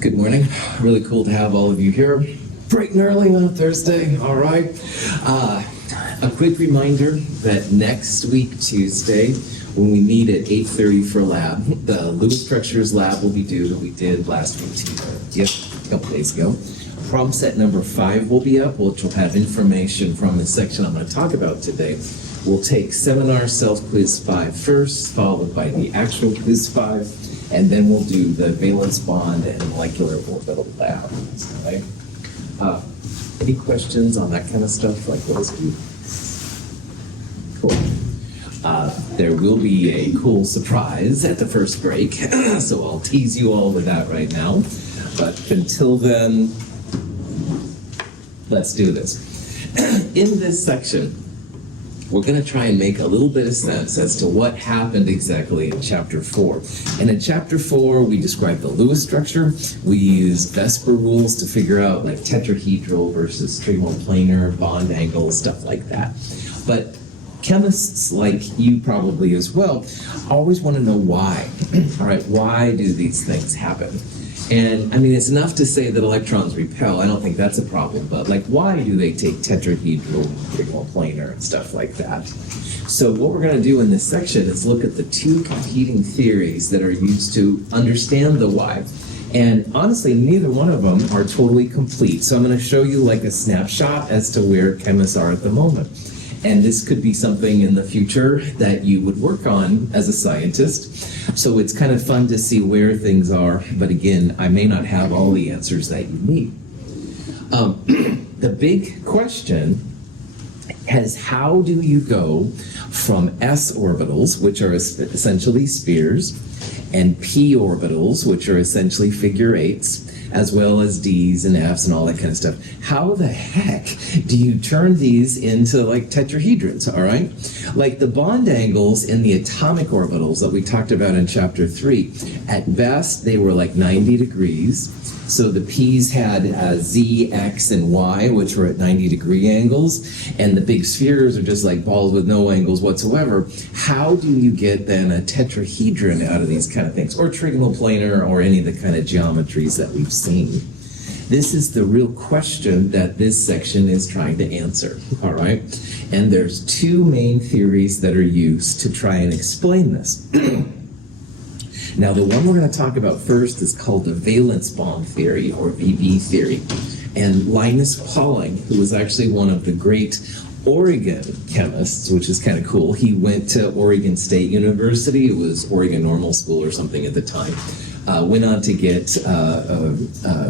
Good morning. Really cool to have all of you here bright and early on a Thursday. All right. A quick reminder that next week, Tuesday, when we meet at 8:30 for lab, the Lewis Structures lab will be due that we did last week, a couple days ago. Problem set number 5 will be up, which will have information from the section I'm going to talk about today. We'll take seminar self-quiz 5 first, followed by the actual quiz 5, and then we'll do the valence bond and molecular orbital lab. Right? Any questions on that kind of stuff like those? Cool. There will be a cool surprise at the first break, so I'll tease you all with that right now. But until then, let's do this. In this section, we're going to try and make a little bit of sense as to what happened exactly in Chapter 4. And in Chapter 4, we describe the Lewis structure. We use Vesper rules to figure out like tetrahedral versus trigonoplanar, bond angles, stuff like that. But chemists, like you probably as well, always want to know why. All right, why do these things happen? And I mean, it's enough to say that electrons repel. I don't think that's a problem. But like, why do they take tetrahedral, trigonoplanar, and stuff like that? So what we're going to do in this section is look at the two competing theories that are used to understand the why. And honestly, neither one of them are totally complete. So I'm going to show you like a snapshot as to where chemists are at the moment. And this could be something in the future that you would work on as a scientist. So it's kind of fun to see where things are. But again, I may not have all the answers that you need. The big question is, how do you go from s orbitals, which are essentially spheres, and p orbitals, which are essentially figure eights, as well as D's and F's and all that kind of stuff. How the heck do you turn these into like tetrahedrons, all right? Like the bond angles in the atomic orbitals that we talked about in Chapter 3, at best they were like 90 degrees. So the P's had Z, X, and Y, which were at 90-degree angles, and the big spheres are just like balls with no angles whatsoever. How do you get then a tetrahedron out of these kind of things, or trigonoplanar, or any of the kind of geometries that we've seen? This is the real question that this section is trying to answer, all right? And there's two main theories that are used to try and explain this. Now, the one we're going to talk about first is called the valence bond theory, or VB theory. And Linus Pauling, who was actually one of the great Oregon chemists, which is kind of cool. He went to Oregon State University. It was Oregon Normal School or something at the time. Went on to get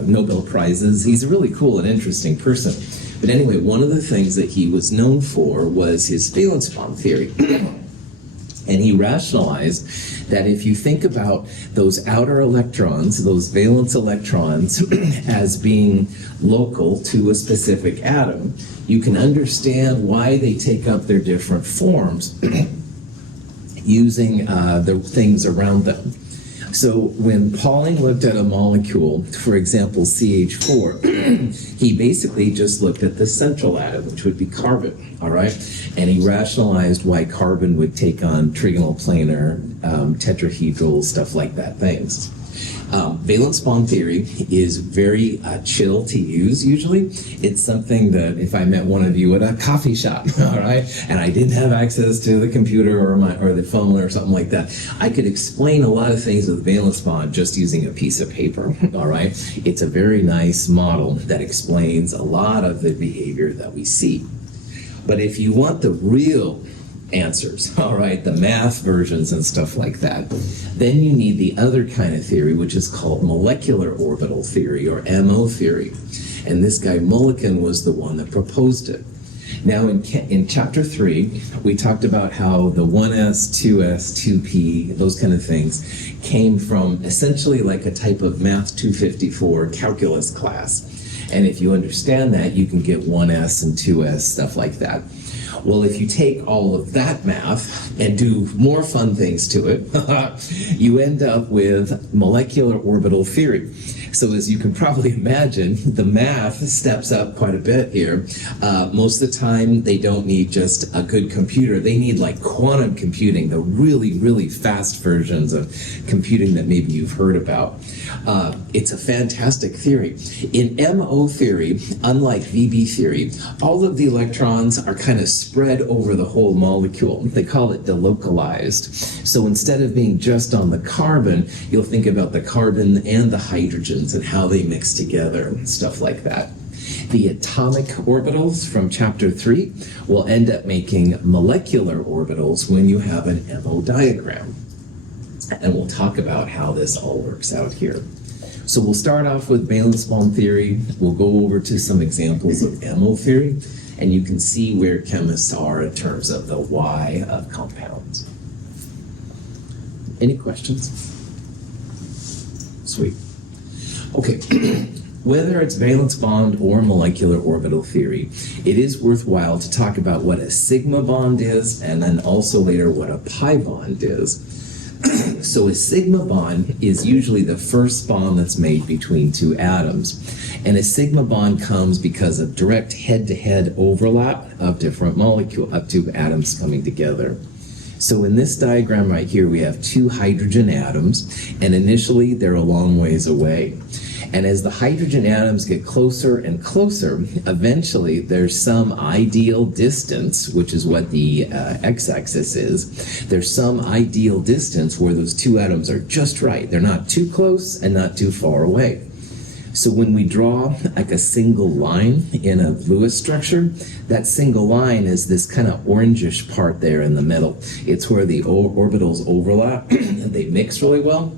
Nobel Prizes. He's a really cool and interesting person. But anyway, one of the things that he was known for was his valence bond theory. And he rationalized that if you think about those outer electrons, those valence electrons, as being local to a specific atom, you can understand why they take up their different forms using the things around them. So when Pauling looked at a molecule, for example, CH4, he basically just looked at the central atom, which would be carbon, all right? And he rationalized why carbon would take on trigonoplanar, tetrahedral, stuff like that, things. Valence bond theory is very chill to use usually. It's something that if I met one of you at a coffee shop, all right, and I didn't have access to the computer or the phone or something like that, I could explain a lot of things with valence bond just using a piece of paper, all right? It's a very nice model that explains a lot of the behavior that we see. But if you want the real answers, all right, the math versions and stuff like that, then you need the other kind of theory, which is called molecular orbital theory, or MO theory. And this guy Mulliken was the one that proposed it. Now in Chapter 3, we talked about how the 1s, 2s, 2p, those kind of things came from essentially like a type of Math 254 calculus class. And if you understand that, you can get 1s and 2s, stuff like that. Well, if you take all of that math and do more fun things to it, you end up with molecular orbital theory. So as you can probably imagine, the math steps up quite a bit here. Most of the time, they don't need just a good computer. They need like quantum computing, the really, really fast versions of computing that maybe you've heard about. It's a fantastic theory. In MO theory, unlike VB theory, all of the electrons are kind of spread over the whole molecule. They call it delocalized. So instead of being just on the carbon, you'll think about the carbon and the hydrogens and how they mix together and stuff like that. The atomic orbitals from chapter 3 will end up making molecular orbitals when you have an MO diagram. And we'll talk about how this all works out here. So we'll start off with valence bond theory. We'll go over to some examples of MO theory, and you can see where chemists are in terms of the why of compounds. Any questions? Sweet. Okay. Whether it's valence bond or molecular orbital theory, it is worthwhile to talk about what a sigma bond is, and then also later what a pi bond is. So a sigma bond is usually the first bond that's made between two atoms. And a sigma bond comes because of direct head-to-head overlap of different two atoms coming together. So in this diagram right here, we have two hydrogen atoms, and initially they're a long ways away. And as the hydrogen atoms get closer and closer, eventually there's some ideal distance, which is what the x-axis is. There's some ideal distance where those two atoms are just right. They're not too close and not too far away. So when we draw like a single line in a Lewis structure, that single line is this kind of orangish part there in the middle. It's where the orbitals overlap and they mix really well.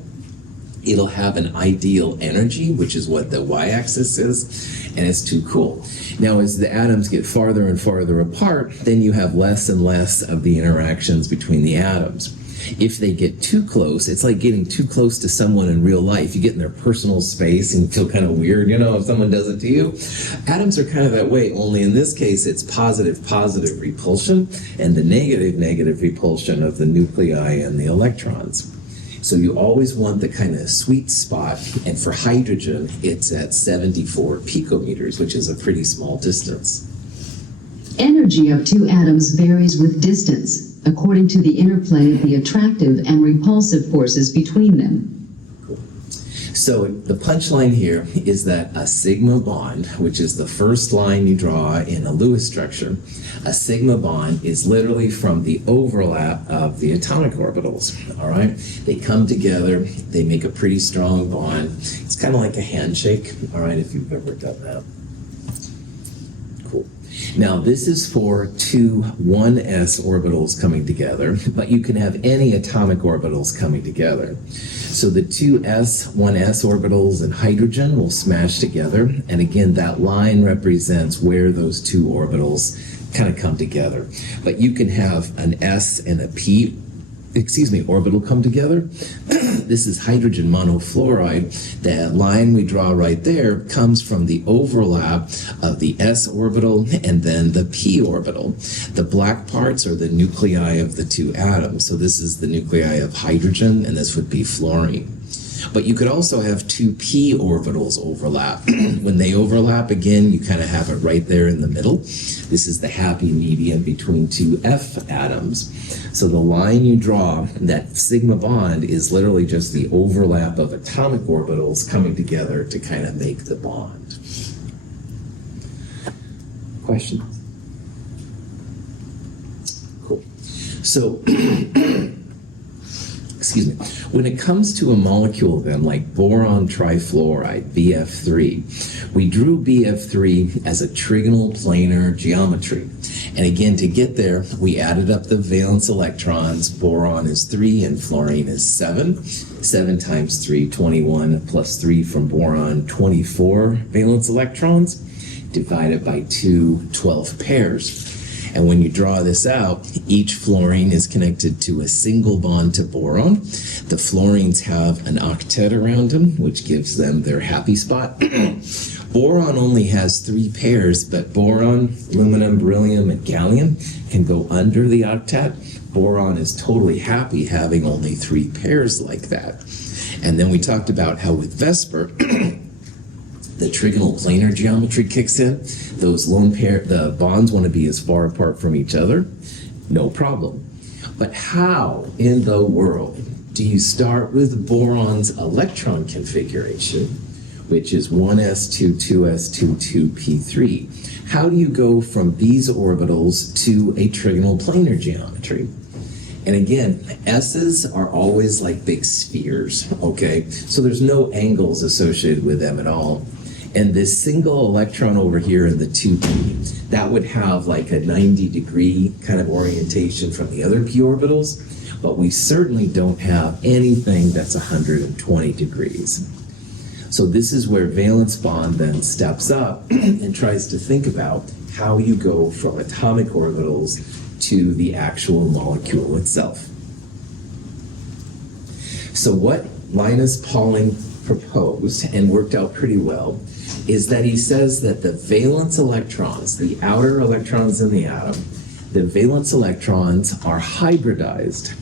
It'll have an ideal energy, which is what the y-axis is, and it's too cool. Now, as the atoms get farther and farther apart, then you have less and less of the interactions between the atoms. If they get too close, it's like getting too close to someone in real life. You get in their personal space and feel kind of weird, if someone does it to you. Atoms are kind of that way, only in this case, it's positive repulsion and the negative repulsion of the nuclei and the electrons. So you always want the kind of sweet spot, and for hydrogen, it's at 74 picometers, which is a pretty small distance. Energy of two atoms varies with distance, according to the interplay of the attractive and repulsive forces between them. So the punchline here is that a sigma bond, which is the first line you draw in a Lewis structure, a sigma bond is literally from the overlap of the atomic orbitals, all right? They come together, they make a pretty strong bond. It's kind of like a handshake, all right, if you've ever done that. Cool. Now, this is for two 1s orbitals coming together, but you can have any atomic orbitals coming together. So the two 1s orbitals and hydrogen will smash together, and again, that line represents where those two orbitals kind of come together. But you can have an S and a P orbital come together. This is hydrogen monofluoride. That line we draw right there comes from the overlap of the S orbital and then the P orbital. The black parts are the nuclei of the two atoms. So this is the nuclei of hydrogen, and this would be fluorine. But you could also have two p orbitals overlap. When they overlap again, you kind of have it right there in the middle. This is the happy medium between two f atoms. So the line you draw, that sigma bond, is literally just the overlap of atomic orbitals coming together to kind of make the bond. Questions? Cool. So excuse me, when it comes to a molecule then, like boron trifluoride, BF3, we drew BF3 as a trigonal planar geometry. And again, to get there, we added up the valence electrons. Boron is 3 and fluorine is 7. 7 times 3, 21, plus 3 from boron, 24 valence electrons, divided by 2, 12 pairs. And when you draw this out, each fluorine is connected to a single bond to boron. The fluorines have an octet around them, which gives them their happy spot. Boron only has 3 pairs, but boron, aluminum, beryllium, and gallium can go under the octet. Boron is totally happy having only 3 pairs like that. And then we talked about how with Vesper, the trigonal planar geometry kicks in. Those lone pair, the bonds want to be as far apart from each other. No problem. But how in the world do you start with boron's electron configuration, which is 1s2, 2s2, 2p3? How do you go from these orbitals to a trigonal planar geometry? And again, S's are always like big spheres, okay? So there's no angles associated with them at all. And this single electron over here in the 2p, that would have like a 90-degree kind of orientation from the other p orbitals, but we certainly don't have anything that's 120 degrees. So this is where valence bond then steps up and tries to think about how you go from atomic orbitals to the actual molecule itself. So what Linus Pauling proposed, and worked out pretty well, is that he says that the valence electrons, the outer electrons in the atom, the valence electrons are hybridized.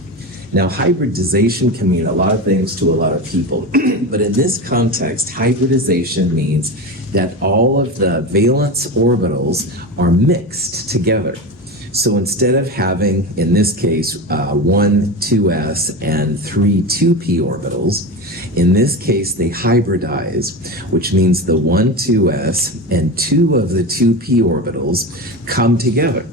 Now, hybridization can mean a lot of things to a lot of people, but in this context, hybridization means that all of the valence orbitals are mixed together. So instead of having, in this case, 1 2s and 3 2p orbitals, in this case they hybridize, which means the 1 2s and 2 of the 2p orbitals come together.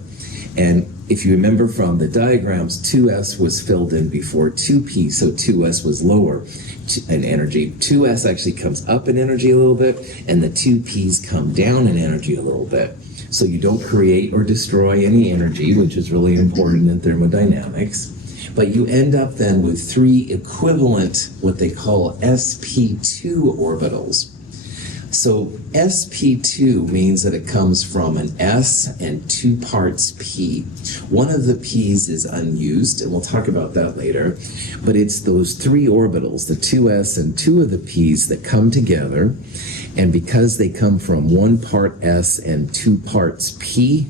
And if you remember from the diagrams, 2s was filled in before 2p, so 2s was lower in energy. 2s actually comes up in energy a little bit, and the 2p's come down in energy a little bit. So you don't create or destroy any energy, which is really important in thermodynamics. But you end up then with 3 equivalent, what they call sp2 orbitals. So sp2 means that it comes from an s and 2 parts p. One of the p's is unused, and we'll talk about that later. But it's those 3 orbitals, the 2s and 2 of the p's, that come together. And because they come from 1 part s and 2 parts p,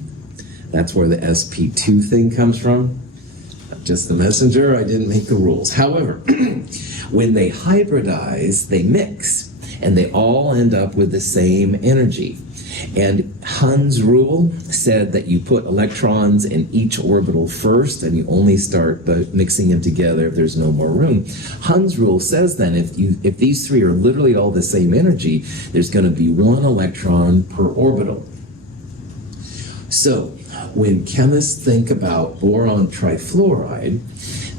that's where the sp2 thing comes from. I'm just the messenger, I didn't make the rules. However, when they hybridize, they mix, and they all end up with the same energy. And Hund's rule said that you put electrons in each orbital first, and you only start by mixing them together if there's no more room. Hund's rule says then if these 3 are literally all the same energy, there's going to be 1 electron per orbital. So when chemists think about boron trifluoride,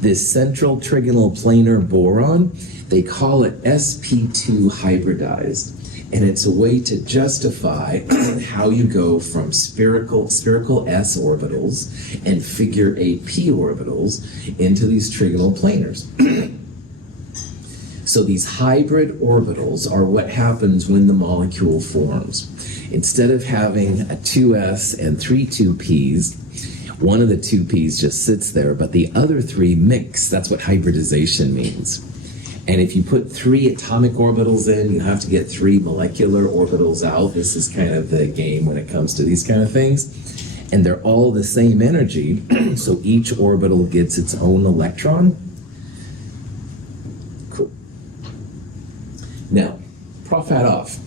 this central trigonal planar boron, they call it sp2 hybridized. And it's a way to justify how you go from spherical s orbitals and figure 8 p orbitals into these trigonal planars. So these hybrid orbitals are what happens when the molecule forms. Instead of having a 2s and 3 2p's, one of the 2p's just sits there, but the other 3 mix. That's what hybridization means. And if you put 3 atomic orbitals in, you have to get 3 molecular orbitals out. This is kind of the game when it comes to these kind of things. And they're all the same energy, so each orbital gets its own electron. Cool. Now, Prof hat off.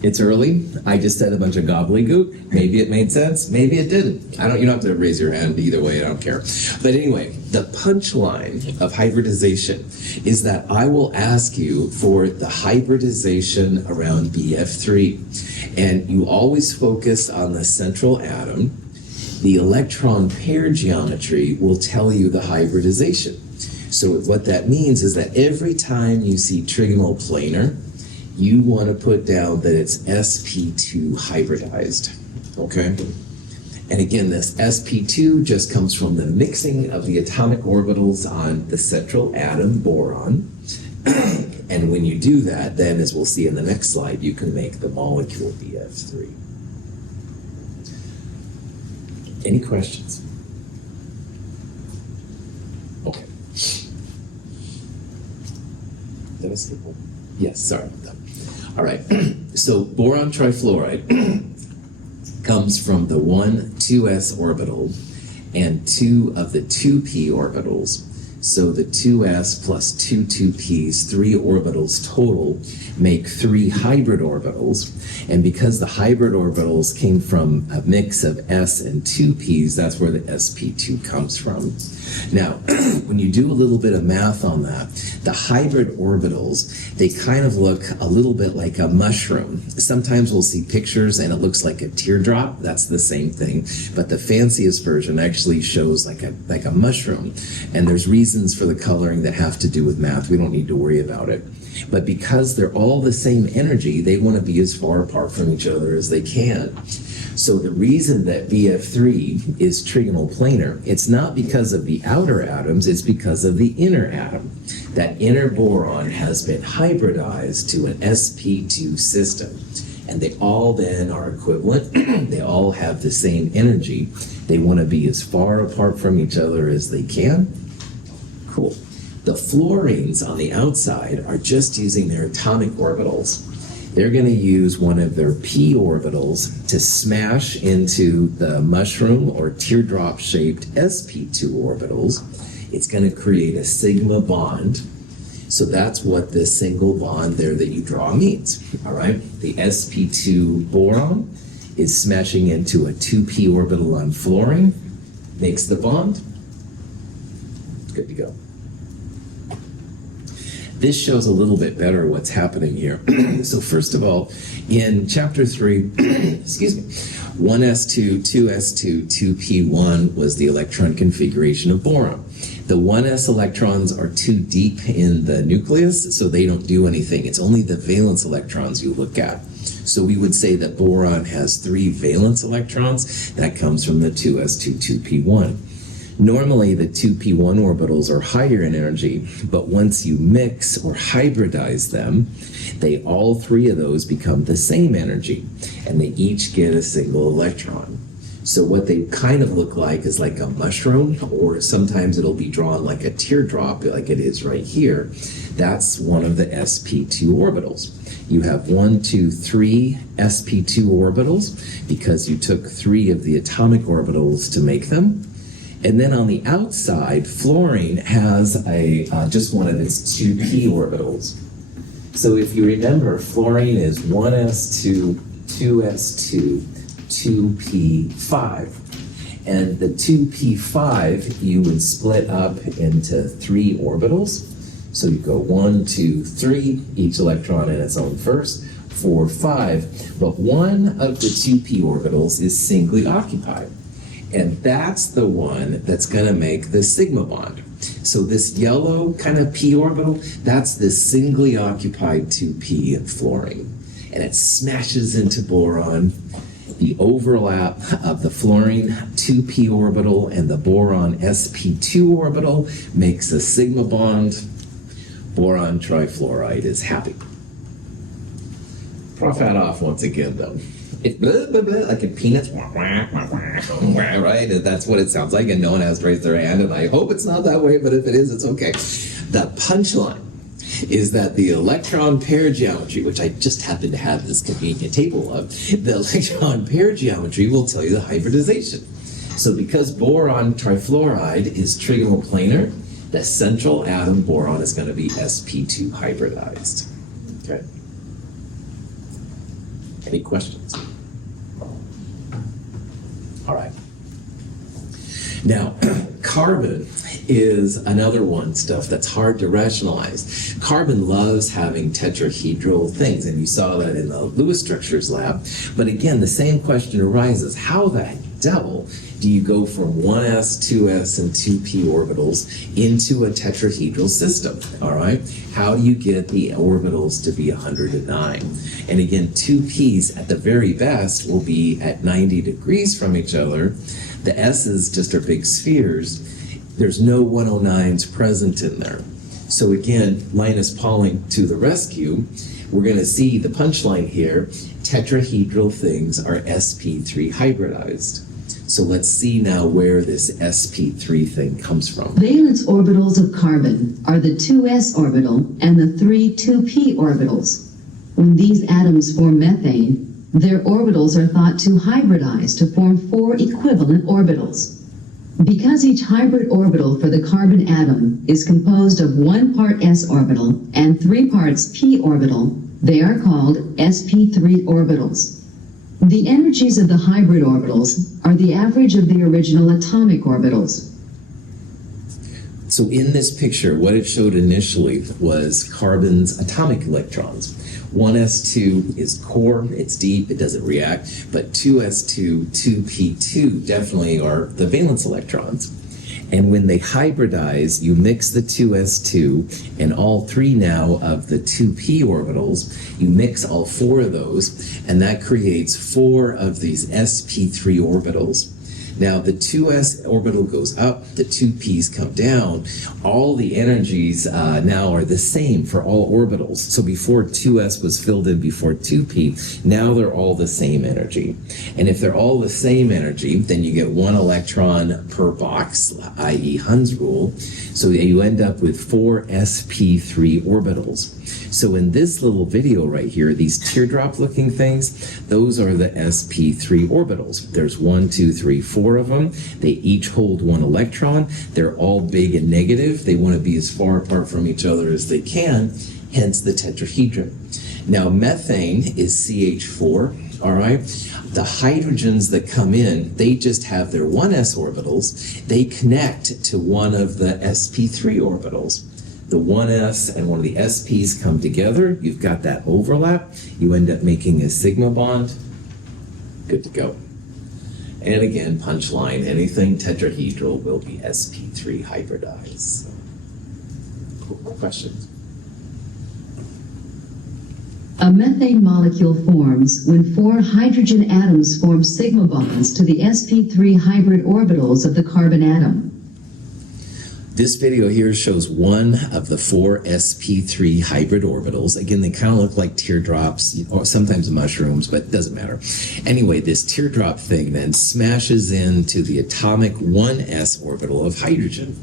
It's early. I just said a bunch of gobbledygook. Maybe it made sense. Maybe it didn't. You don't have to raise your hand either way. I don't care. But anyway, the punchline of hybridization is that I will ask you for the hybridization around BF3. And you always focus on the central atom. The electron pair geometry will tell you the hybridization. So what that means is that every time you see trigonal planar, you want to put down that it's sp2 hybridized, okay? And again, this sp2 just comes from the mixing of the atomic orbitals on the central atom boron. And when you do that, then as we'll see in the next slide, you can make the molecule BF3. Any questions? Okay. Did I skip one? Yes, sorry about that. All right. So boron trifluoride comes from the 1,2s orbital and 2 of the 2p orbitals. So the 2s plus 2 2p's, 3 orbitals total, make 3 hybrid orbitals. And because the hybrid orbitals came from a mix of s and 2p's, that's where the sp2 comes from. Now, when you do a little bit of math on that, the hybrid orbitals, they kind of look a little bit like a mushroom. Sometimes we'll see pictures and it looks like a teardrop. That's the same thing. But the fanciest version actually shows like a mushroom. And there's reasons for the coloring that have to do with math. We don't need to worry about it. But because they're all the same energy, they want to be as far apart from each other as they can. So the reason that BF3 is trigonal planar, it's not because of the outer atoms, it's because of the inner atom. That inner boron has been hybridized to an sp2 system. And they all then are equivalent. They all have the same energy. They want to be as far apart from each other as they can. Cool. The fluorines on the outside are just using their atomic orbitals. They're going to use one of their p orbitals to smash into the mushroom or teardrop shaped sp2 orbitals. It's going to create a sigma bond. So that's what this single bond there that you draw means. All right. The sp2 boron is smashing into a 2p orbital on fluorine, makes the bond. Good to go. This shows a little bit better what's happening here. So first of all, in chapter 3, excuse me, 1s2, 2s2, 2p1 was the electron configuration of boron. The 1s electrons are too deep in the nucleus, so they don't do anything. It's only the valence electrons you look at. So we would say that boron has 3 valence electrons. That comes from the 2s2, 2p1. Normally, the 2p1 orbitals are higher in energy, but once you mix or hybridize them, all 3 of those become the same energy, and they each get a single electron. So what they kind of look like is like a mushroom, or sometimes it'll be drawn like a teardrop, like it is right here. That's one of the sp2 orbitals. You have 1, 2, 3 sp2 orbitals because you took 3 of the atomic orbitals to make them. And then on the outside, fluorine has just one of its 2p orbitals. So if you remember, fluorine is 1s2, 2s2, 2p5. And the 2p5 you would split up into 3 orbitals. So you go 1, 2, 3, each electron in its own first, 4, 5. But one of the 2p orbitals is singly occupied. And that's the one that's going to make the sigma bond. So this yellow kind of p orbital, that's the singly occupied 2p in fluorine. And it smashes into boron. The overlap of the fluorine 2p orbital and the boron sp2 orbital makes a sigma bond. Boron trifluoride is happy. Prof hat off once again, though. It's blah, blah, blah, like in peanuts, right? That's what it sounds like, and no one has raised their hand, and I hope it's not that way, but if it is, it's okay. The punchline is that the electron pair geometry, which I just happen to have this convenient table of, the electron pair geometry will tell you the hybridization. So because boron trifluoride is trigonal planar, the central atom boron is going to be sp2 hybridized. Okay. Any questions? All right. Now, carbon is another one stuff that's hard to rationalize. Carbon loves having tetrahedral things, and you saw that in the Lewis structures lab. But again, the same question arises: how the devil do you go from 1s, 2s, and 2p orbitals into a tetrahedral system? All right. How do you get the orbitals to be 109? And again, 2p's at the very best will be at 90 degrees from each other. The s's just are big spheres. There's no 109s present in there. So again, Linus Pauling to the rescue. We're going to see the punchline here. Tetrahedral things are sp3 hybridized. So let's see now where this sp3 thing comes from. Valence orbitals of carbon are the 2s orbital and the three 2p orbitals. When these atoms form methane, their orbitals are thought to hybridize to form 4 equivalent orbitals. Because each hybrid orbital for the carbon atom is composed of 1 part s orbital and 3 parts p orbital, they are called sp3 orbitals. The energies of the hybrid orbitals are the average of the original atomic orbitals. So in this picture, what it showed initially was carbon's atomic electrons. 1s2 is core, it's deep, it doesn't react, but 2s2, 2p2 definitely are the valence electrons. And when they hybridize, you mix the 2s2 and all 3 now of the 2p orbitals, you mix all 4 of those, and that creates 4 of these sp3 orbitals. Now the 2s orbital goes up, the 2p's come down. All the energies now are the same for all orbitals. So before 2s was filled in before 2p, now they're all the same energy. And if they're all the same energy, then you get 1 electron per box, i.e. Hund's rule. So you end up with 4 sp3 orbitals. So in this little video right here, these teardrop looking things, those are the sp3 orbitals. There's 1, 2, 3, 4 of them. They each hold 1 electron. They're all big and negative. They want to be as far apart from each other as they can, hence the tetrahedron. Now methane is CH4, all right? The hydrogens that come in, they just have their 1s orbitals. They connect to one of the sp3 orbitals. The 1s and one of the sps come together. You've got that overlap. You end up making a sigma bond. Good to go. And again, punchline, anything tetrahedral will be sp3 hybridized. Cool. Questions? A methane molecule forms when 4 hydrogen atoms form sigma bonds to the sp3 hybrid orbitals of the carbon atom. This video here shows one of the 4 sp3 hybrid orbitals. Again, they kind of look like teardrops, or sometimes mushrooms, but it doesn't matter. Anyway, this teardrop thing then smashes into the atomic 1s orbital of hydrogen.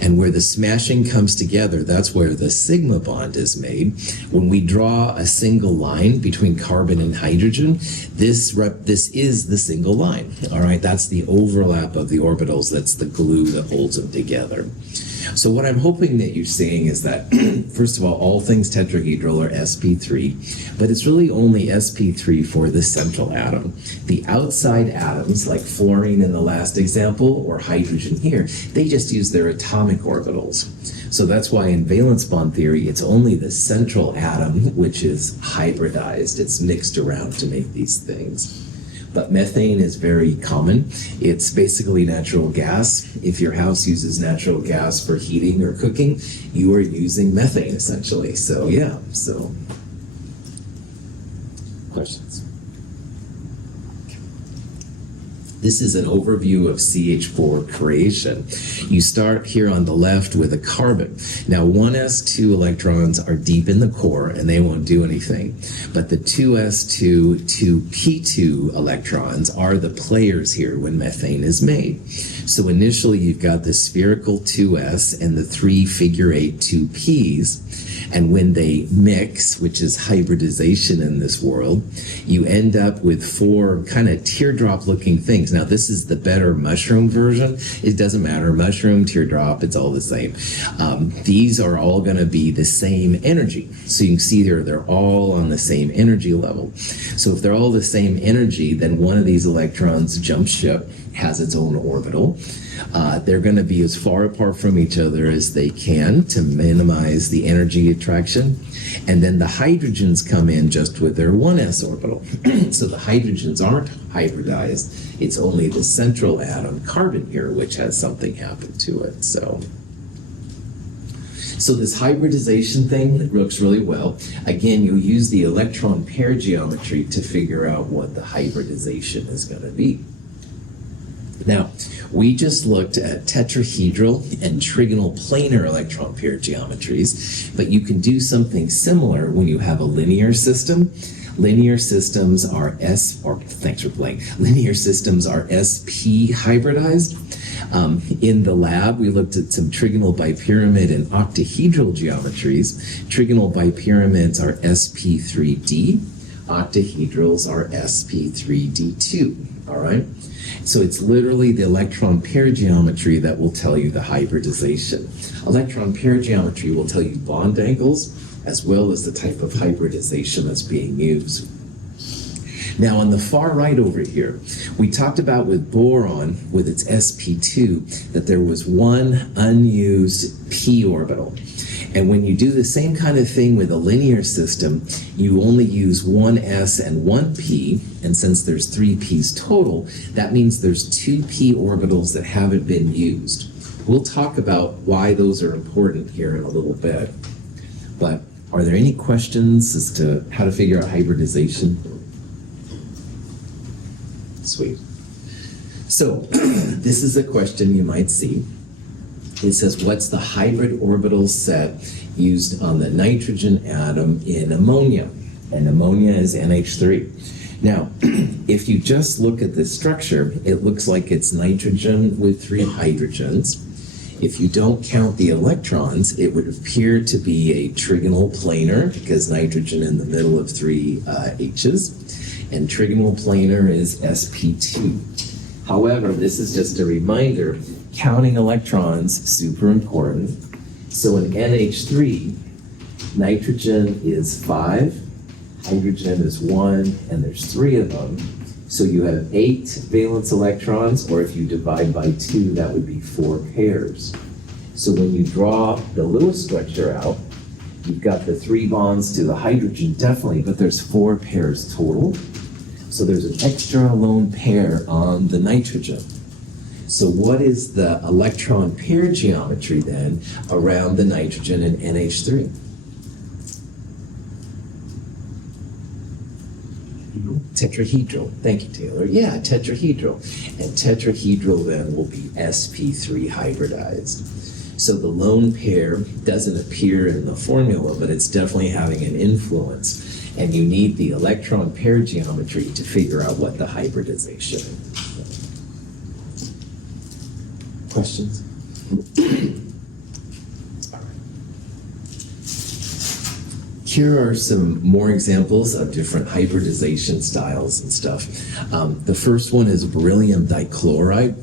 And where the smashing comes together, that's where the sigma bond is made. When we draw a single line between carbon and hydrogen, this is the single line. All right, that's the overlap of the orbitals. That's the glue that holds them together. So what I'm hoping that you're seeing is that, first of all things tetrahedral are sp3, but it's really only sp3 for the central atom. The outside atoms, like fluorine in the last example, or hydrogen here, they just use their atomic orbitals. So that's why in valence bond theory, it's only the central atom which is hybridized. It's mixed around to make these things. But methane is very common. It's basically natural gas. If your house uses natural gas for heating or cooking, you are using methane essentially. So yeah, questions? This is an overview of CH4 creation. You start here on the left with a carbon. Now 1s2 electrons are deep in the core and they won't do anything. But the 2s2, 2p2 electrons are the players here when methane is made. So initially you've got the spherical 2s and the 3 figure 8 2p's. And when they mix, which is hybridization in this world, you end up with 4 kind of teardrop looking things. Now this is the better mushroom version. It doesn't matter, mushroom, teardrop, it's all the same. These are all going to be the same energy. So you can see here they're all on the same energy level. So if they're all the same energy, then one of these electrons jumps ship, has its own orbital. They're going to be as far apart from each other as they can to minimize the energy attraction. And then the hydrogens come in just with their 1s orbital. So the hydrogens aren't hybridized. It's only the central atom, carbon here, which has something happen to it. So this hybridization thing works really well. Again, you use the electron pair geometry to figure out what the hybridization is going to be. Now, we just looked at tetrahedral and trigonal planar electron pair geometries, but you can do something similar when you have a linear system. Linear systems are thanks for playing. Linear systems are SP hybridized. In the lab, we looked at some trigonal bipyramid and octahedral geometries. Trigonal bipyramids are SP3D. Octahedrals are SP3D2. All right? So it's literally the electron pair geometry that will tell you the hybridization. Electron pair geometry will tell you bond angles as well as the type of hybridization that's being used. Now on the far right over here, we talked about with boron, with its sp2, that there was one unused p orbital. And when you do the same kind of thing with a linear system, you only use one s and one p, and since there's three p's total, that means there's two p orbitals that haven't been used. We'll talk about why those are important here in a little bit. But are there any questions as to how to figure out hybridization? Sweet. So this is a question you might see. It says, what's the hybrid orbital set used on the nitrogen atom in ammonia? And ammonia is NH3. Now, if you just look at this structure, it looks like it's nitrogen with three hydrogens. If you don't count the electrons, it would appear to be a trigonal planar, because nitrogen in the middle of three H's. And trigonal planar is sp2. However, this is just a reminder, counting electrons, super important. So in NH3, nitrogen is 5, hydrogen is 1, and there's 3 of them. So you have 8 valence electrons, or if you divide by 2, that would be 4 pairs. So when you draw the Lewis structure out, you've got the 3 bonds to the hydrogen, definitely, but there's 4 pairs total. So there's an extra lone pair on the nitrogen. So what is the electron pair geometry then around the nitrogen in NH3? Tetrahedral. Thank you, Taylor. Yeah, tetrahedral. And tetrahedral then will be sp3 hybridized. So the lone pair doesn't appear in the formula, but it's definitely having an influence. And you need the electron pair geometry to figure out what the hybridization is. Questions? All right. Here are some more examples of different hybridization styles and stuff. The first one is beryllium dichloride.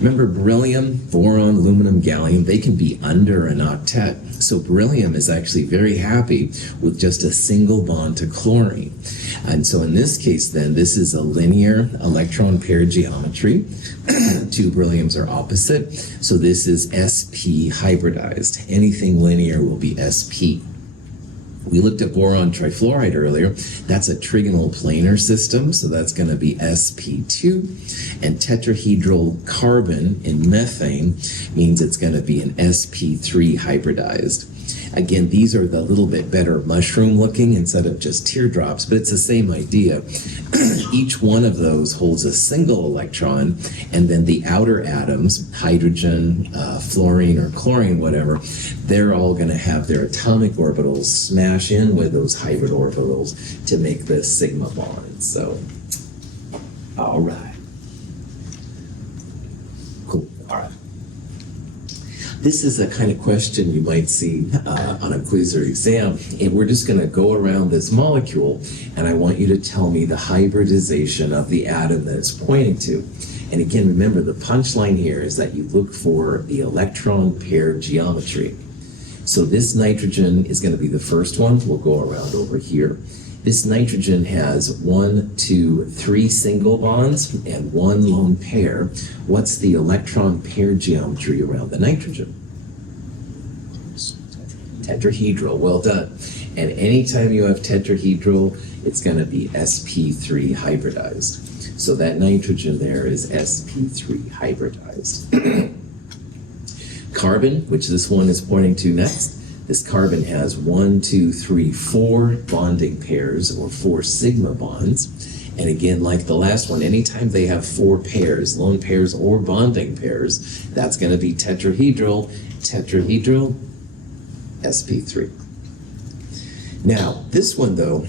Remember beryllium, boron, aluminum, gallium, they can be under an octet. So beryllium is actually very happy with just a single bond to chlorine. And so in this case then, this is a linear electron pair geometry. 2 berylliums are opposite. So this is sp hybridized. Anything linear will be sp. We looked at boron trifluoride earlier. That's a trigonal planar system, so that's going to be sp2. And tetrahedral carbon in methane means it's going to be an sp3 hybridized. Again, these are the little bit better mushroom looking instead of just teardrops, but it's the same idea. Each one of those holds a single electron, and then the outer atoms, hydrogen, fluorine, or chlorine, whatever, they're all going to have their atomic orbitals smash in with those hybrid orbitals to make the sigma bond. So, all right. Cool. All right. This is a kind of question you might see on a quiz or exam, and we're just going to go around this molecule, and I want you to tell me the hybridization of the atom that it's pointing to. And again, remember, the punchline here is that you look for the electron pair geometry. So this nitrogen is going to be the first one. We'll go around over here. This nitrogen has 1, 2, 3 single bonds and 1 lone pair. What's the electron pair geometry around the nitrogen? Tetrahedral. Well done. And anytime you have tetrahedral, it's going to be sp3 hybridized. So that nitrogen there is sp3 hybridized. Carbon, which this one is pointing to next. This carbon has 1, 2, 3, 4 bonding pairs, or 4 sigma bonds. And again, like the last one, anytime they have 4 pairs, lone pairs or bonding pairs, that's going to be tetrahedral, tetrahedral, sp3. Now, this one, though,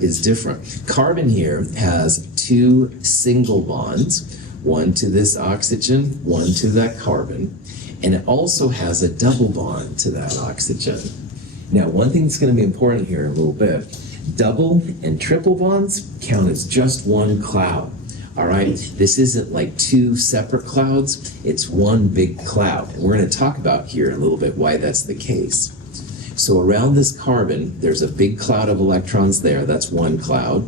is different. Carbon here has two single bonds, one to this oxygen, one to that carbon, and it also has a double bond to that oxygen. Now, one thing that's going to be important here in a little bit, double and triple bonds count as just one cloud. All right, this isn't like two separate clouds, it's one big cloud. And we're going to talk about here in a little bit why that's the case. So around this carbon, there's a big cloud of electrons there, that's one cloud.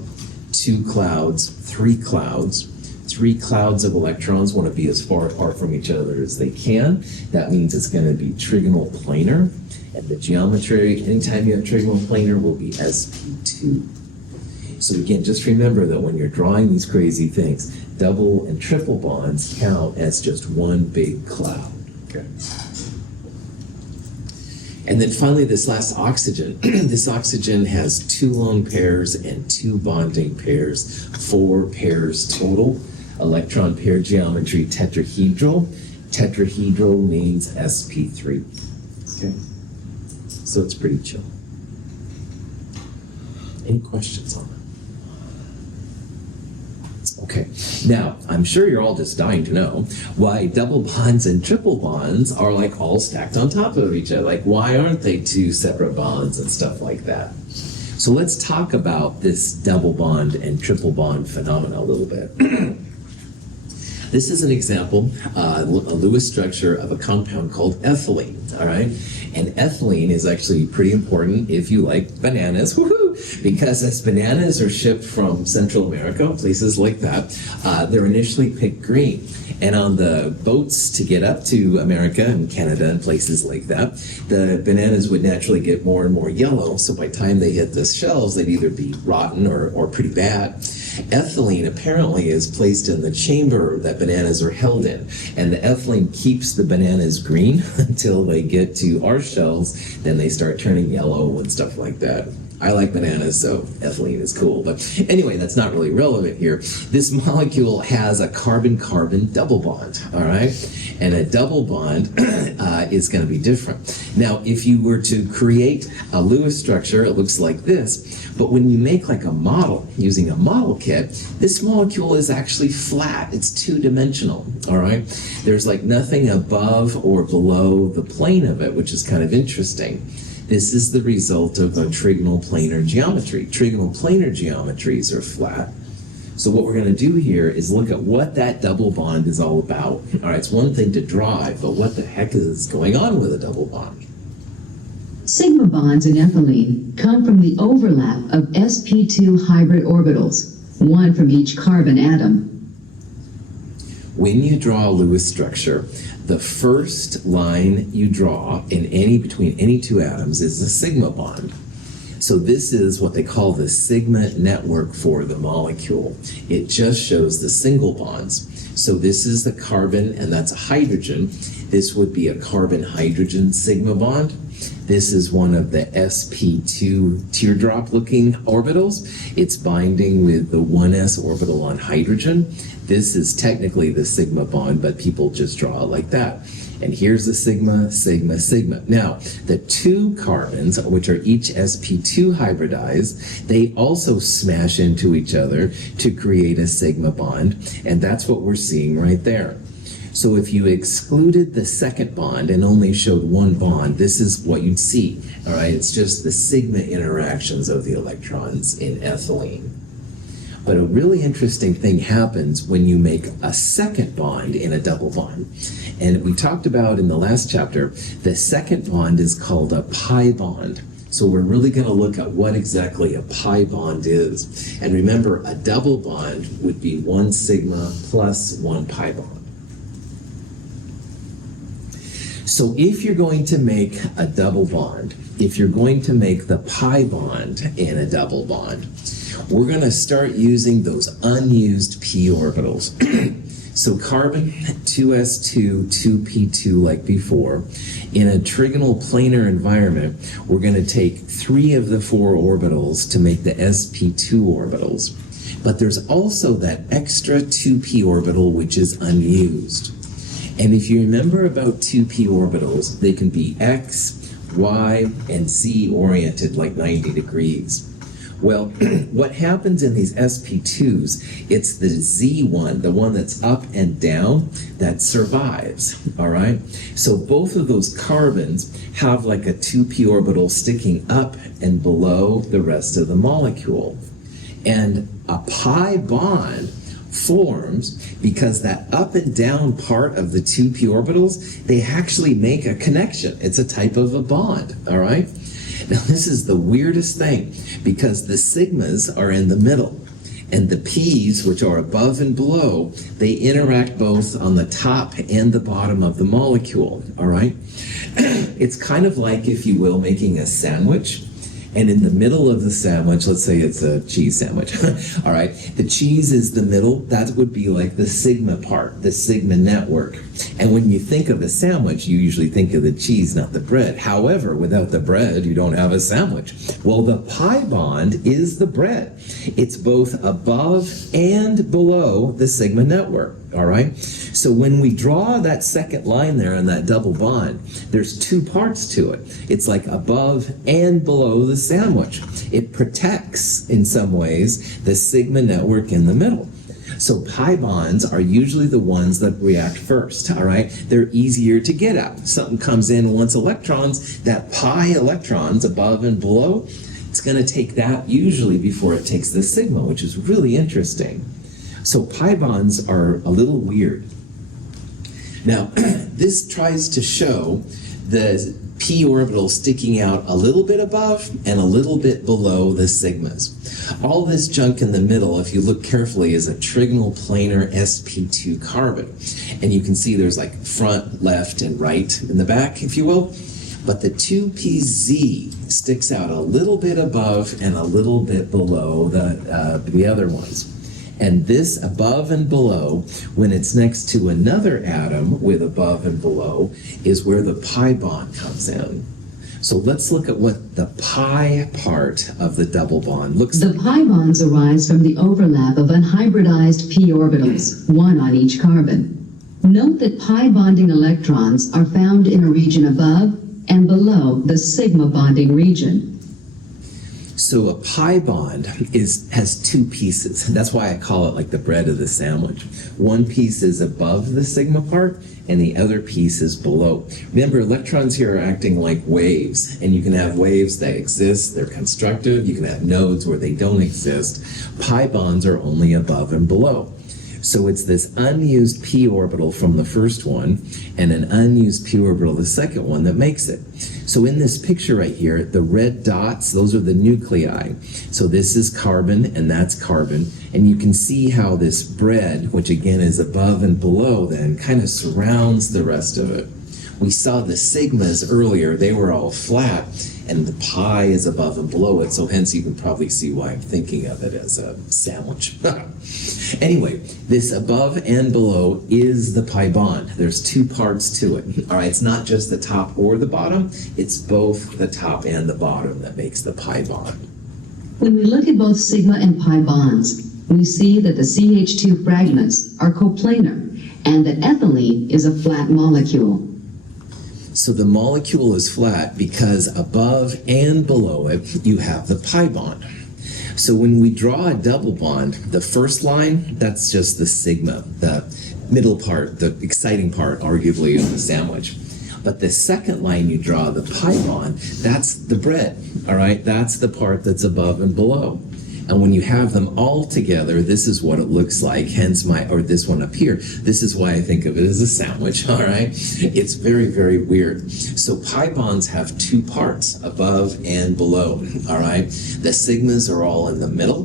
Two clouds, three clouds. Three clouds of electrons want to be as far apart from each other as they can. That means it's going to be trigonal planar. And the geometry, anytime you have trigonal planar, will be sp2. So again, just remember that when you're drawing these crazy things, double and triple bonds count as just one big cloud. Okay. And then finally, this last oxygen. This oxygen has two lone pairs and two bonding pairs, 4 pairs total. Electron pair geometry tetrahedral. Tetrahedral means sp3. Okay. So it's pretty chill. Any questions on that? Okay, now I'm sure you're all just dying to know why double bonds and triple bonds are like all stacked on top of each other. Like, why aren't they two separate bonds and stuff like that? So let's talk about this double bond and triple bond phenomena a little bit. This is an example, a Lewis structure of a compound called ethylene, all right? And ethylene is actually pretty important if you like bananas, woohoo! Because as bananas are shipped from Central America, places like that, they're initially picked green. And on the boats to get up to America and Canada and places like that, the bananas would naturally get more and more yellow. So by the time they hit the shelves, they'd either be rotten or pretty bad. Ethylene apparently is placed in the chamber that bananas are held in. And the ethylene keeps the bananas green until they get to our shelves. Then they start turning yellow and stuff like that. I like bananas, so ethylene is cool. But anyway, that's not really relevant here. This molecule has a carbon-carbon double bond, all right? And a double bond is going to be different. Now, if you were to create a Lewis structure, it looks like this. But when you make like a model, using a model kit, this molecule is actually flat. It's two-dimensional, all right? There's like nothing above or below the plane of it, which is kind of interesting. This is the result of a trigonal planar geometry. Trigonal planar geometries are flat. So what we're going to do here is look at what that double bond is all about. All right, it's one thing to draw it, but what the heck is going on with a double bond? Sigma bonds in ethylene come from the overlap of sp2 hybrid orbitals, one from each carbon atom. When you draw a Lewis structure, the first line you draw between any two atoms is a sigma bond. So this is what they call the sigma network for the molecule. It just shows the single bonds. So this is the carbon, and that's a hydrogen. This would be a carbon-hydrogen sigma bond. This is one of the sp2 teardrop-looking orbitals. It's binding with the 1s orbital on hydrogen. This is technically the sigma bond, but people just draw it like that. And here's the sigma, sigma, sigma. Now, the two carbons, which are each sp2 hybridized, they also smash into each other to create a sigma bond, and that's what we're seeing right there. So if you excluded the second bond and only showed one bond, this is what you'd see. All right, it's just the sigma interactions of the electrons in ethylene. But a really interesting thing happens when you make a second bond in a double bond. And we talked about in the last chapter, the second bond is called a pi bond. So we're really going to look at what exactly a pi bond is. And remember, a double bond would be 1 sigma plus 1 pi bond. So if you're going to make a double bond, if you're going to make the pi bond in a double bond, we're going to start using those unused p orbitals. So carbon, 2s2, 2p2 like before. In a trigonal planar environment, we're going to take 3 of the 4 orbitals to make the sp2 orbitals. But there's also that extra 2p orbital which is unused. And if you remember about 2p orbitals, they can be x, Y and Z oriented like 90 degrees. Well, what happens in these sp2s, it's the Z one, the one that's up and down, that survives, all right? So both of those carbons have like a 2p orbital sticking up and below the rest of the molecule. And a pi bond forms because that up and down part of the 2p orbitals, they actually make a connection. It's a type of a bond, all right? Now this is the weirdest thing because the sigmas are in the middle and the p's, which are above and below, they interact both on the top and the bottom of the molecule, all right? It's kind of like, if you will, making a sandwich. And in the middle of the sandwich, let's say it's a cheese sandwich, all right? The cheese is the middle. That would be like the sigma part, the sigma network. And when you think of a sandwich, you usually think of the cheese, not the bread. However, without the bread, you don't have a sandwich. Well, the pi bond is the bread. It's both above and below the sigma network, all right? So when we draw that second line there on that double bond, there's two parts to it. It's like above and below the sandwich. It protects, in some ways, the sigma network in the middle. So pi bonds are usually the ones that react first, all right? They're easier to get at. Something comes in, wants electrons, that pi electrons above and below, it's going to take that usually before it takes the sigma, which is really interesting. So pi bonds are a little weird. Now, this tries to show the p orbital sticking out a little bit above and a little bit below the sigmas. All this junk in the middle, if you look carefully, is a trigonal planar sp2 carbon. And you can see there's like front, left, and right in the back, if you will. But the 2pz sticks out a little bit above and a little bit below the other ones. And this above and below, when it's next to another atom with above and below, is where the pi bond comes in. So let's look at what the pi part of the double bond looks like. The pi bonds arise from the overlap of unhybridized p orbitals, one on each carbon. Note that pi bonding electrons are found in a region above and below the sigma bonding region. So a pi bond has two pieces. That's why I call it like the bread of the sandwich. One piece is above the sigma part, and the other piece is below. Remember, electrons here are acting like waves, and you can have waves that exist, they're constructive. You can have nodes where they don't exist. Pi bonds are only above and below. So it's this unused p orbital from the first one and an unused p orbital, the second one, that makes it. So in this picture right here, the red dots, those are the nuclei. So this is carbon and that's carbon. And you can see how this bread, which again is above and below, then kind of surrounds the rest of it. We saw the sigmas earlier, they were all flat, and the pi is above and below it, so hence you can probably see why I'm thinking of it as a sandwich. Anyway, this above and below is the pi bond. There's two parts to it. All right, it's not just the top or the bottom, it's both the top and the bottom that makes the pi bond. When we look at both sigma and pi bonds, we see that the CH2 fragments are coplanar and that ethylene is a flat molecule. So the molecule is flat because above and below it, you have the pi bond. So when we draw a double bond, the first line, that's just the sigma, the middle part, the exciting part, arguably, of the sandwich. But the second line you draw, the pi bond, that's the bread, all right? That's the part that's above and below. And when you have them all together, this is what it looks like, hence this one up here. This is why I think of it as a sandwich, all right? It's very, very weird. So pi bonds have two parts, above and below, all right? The sigmas are all in the middle,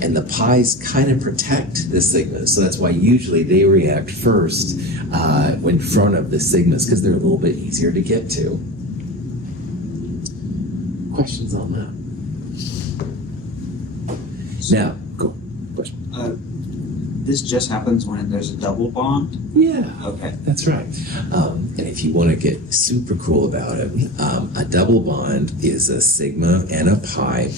and the pi's kind of protect the sigmas. So that's why usually they react first in front of the sigmas, because they're a little bit easier to get to. Questions on that? Now, go. Question. This just happens when there's a double bond? Yeah. Okay. That's right. And if you want to get super cool about it, a double bond is a sigma and a pi.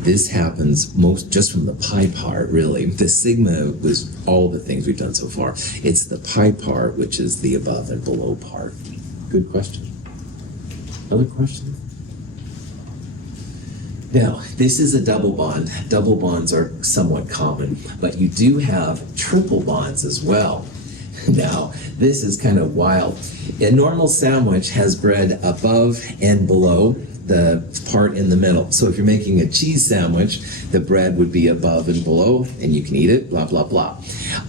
This happens most just from the pi part, really. The sigma was all the things we've done so far. It's the pi part, which is the above and below part. Good question. Other question? Now, this is a double bond. Double bonds are somewhat common, but you do have triple bonds as well. Now, this is kind of wild. A normal sandwich has bread above and below the part in the middle. So if you're making a cheese sandwich, the bread would be above and below, and you can eat it, blah, blah, blah.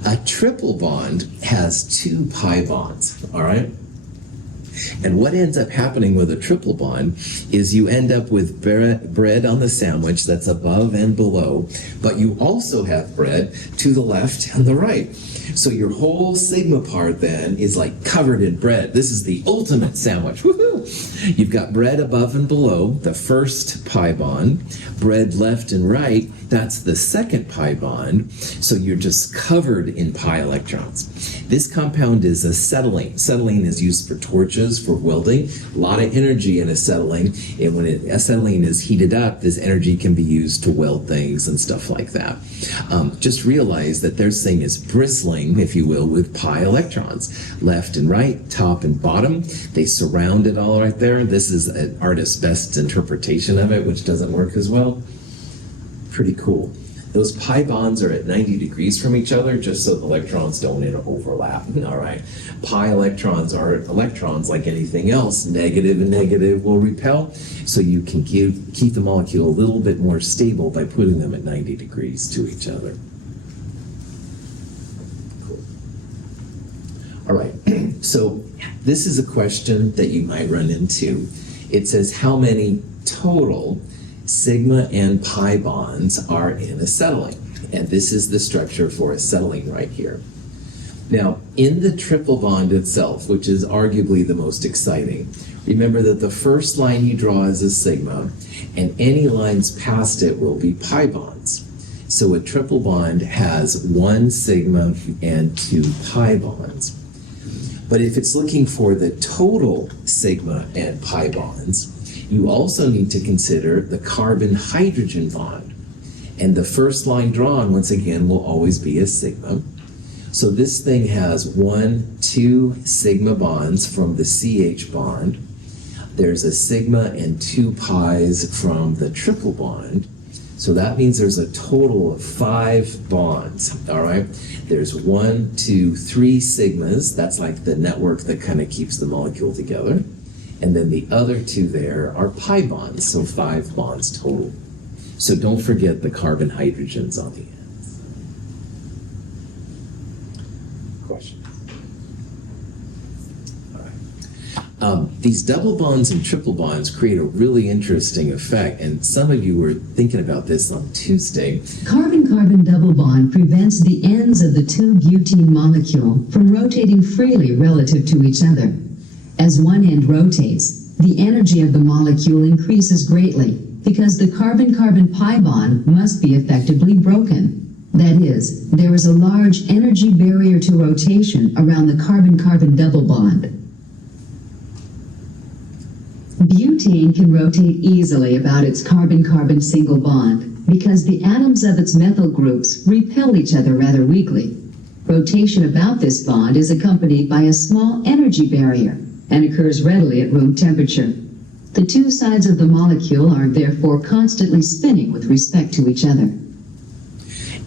A triple bond has 2 pi bonds, all right? And what ends up happening with a triple bond is you end up with bread on the sandwich that's above and below, but you also have bread to the left and the right. So your whole sigma part then is like covered in bread. This is the ultimate sandwich. Woohoo! You've got bread above and below, the first pi bond. Bread left and right, that's the second pi bond. So you're just covered in pi electrons. This compound is acetylene. Acetylene is used for torches, for welding. A lot of energy in acetylene. And when acetylene is heated up, this energy can be used to weld things and stuff like that. Just realize that their thing is bristling, if you will, with pi electrons. Left and right, top and bottom. They surround it all right there. This is an artist's best interpretation of it, which doesn't work as well. Pretty cool. Those pi bonds are at 90 degrees from each other, just so the electrons don't overlap. All right. Pi electrons are electrons like anything else. Negative and negative will repel, so you can keep the molecule a little bit more stable by putting them at 90 degrees to each other. Cool. All right. So this is a question that you might run into. It says how many total sigma and pi bonds are in acetylene. And this is the structure for acetylene right here. Now, in the triple bond itself, which is arguably the most exciting, remember that the first line you draw is a sigma, and any lines past it will be pi bonds. So a triple bond has 1 sigma and 2 pi bonds. But if it's looking for the total sigma and pi bonds, you also need to consider the carbon-hydrogen bond. And the first line drawn, once again, will always be a sigma. So this thing has 2 sigma bonds from the CH bond. There's a sigma and 2 pi's from the triple bond. So that means there's a total of 5 bonds, all right? There's 1, 2, 3 sigmas. That's like the network that kind of keeps the molecule together. And then the other 2 there are pi bonds, so 5 bonds total. So don't forget the carbon hydrogens on the ends. Question? All right. These double bonds and triple bonds create a really interesting effect, and some of you were thinking about this on Tuesday. Carbon-carbon double bond prevents the ends of the 2-butene molecule from rotating freely relative to each other. As one end rotates, the energy of the molecule increases greatly because the carbon-carbon pi bond must be effectively broken. That is, there is a large energy barrier to rotation around the carbon-carbon double bond. Butane can rotate easily about its carbon-carbon single bond because the atoms of its methyl groups repel each other rather weakly. Rotation about this bond is accompanied by a small energy barrier and occurs readily at room temperature. The 2 sides of the molecule are therefore constantly spinning with respect to each other.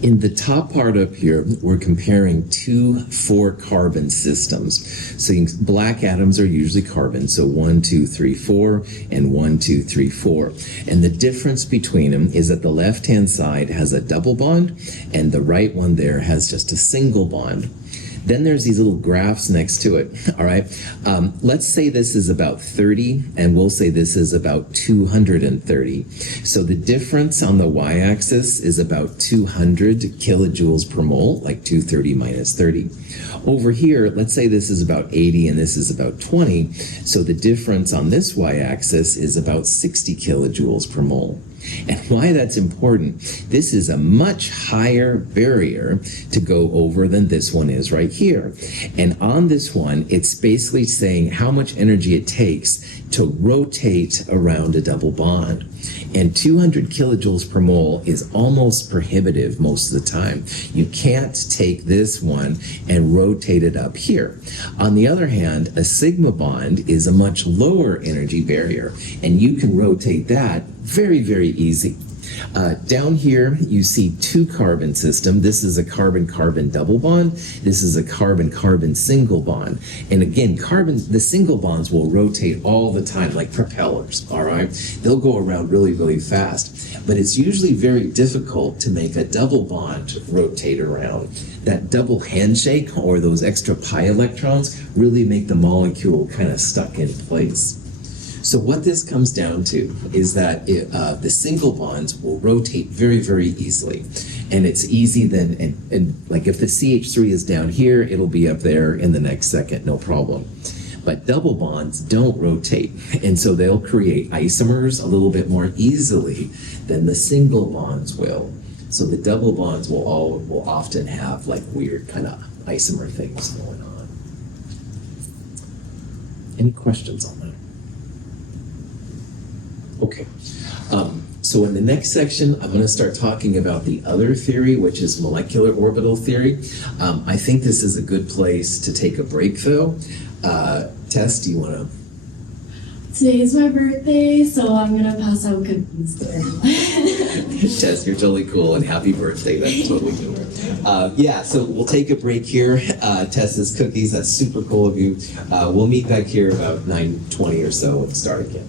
In the top part up here, we're comparing 2 4-carbon systems. So black atoms are usually carbon, so 1, 2, 3, 4, and 1, 2, 3, 4. And the difference between them is that the left-hand side has a double bond, and the right one there has just a single bond. Then there's these little graphs next to it, all right? Let's say this is about 30, and we'll say this is about 230. So the difference on the y-axis is about 200 kilojoules per mole, like 230 minus 30. Over here, let's say this is about 80 and this is about 20. So the difference on this y-axis is about 60 kilojoules per mole. And why that's important, this is a much higher barrier to go over than this one is right here. And on this one, it's basically saying how much energy it takes to rotate around a double bond. And 200 kilojoules per mole is almost prohibitive most of the time. You can't take this one and rotate it up here. On the other hand, a sigma bond is a much lower energy barrier, and you can rotate that very, very easy. Down here, you see two carbon system. This is a carbon-carbon double bond. This is a carbon-carbon single bond. And again, the single bonds will rotate all the time, like propellers, all right? They'll go around really, really fast. But it's usually very difficult to make a double bond rotate around. That double handshake, or those extra pi electrons, really make the molecule kind of stuck in place. So what this comes down to is that the single bonds will rotate very, very easily. And it's easy then, and like if the CH3 is down here, it'll be up there in the next second, no problem. But double bonds don't rotate, and so they'll create isomers a little bit more easily than the single bonds will. So the double bonds will often have like weird kind of isomer things going on. Any questions on that? Okay, so in the next section, I'm going to start talking about the other theory, which is molecular orbital theory. I think this is a good place to take a break, though. Tess, do you want to? Today's my birthday, so I'm going to pass out cookies to everyone. Tess, you're totally cool, and happy birthday. That's totally cool. Yeah, so we'll take a break here. Tess's cookies, that's super cool of you. We'll meet back here about 9:20 or so and start again.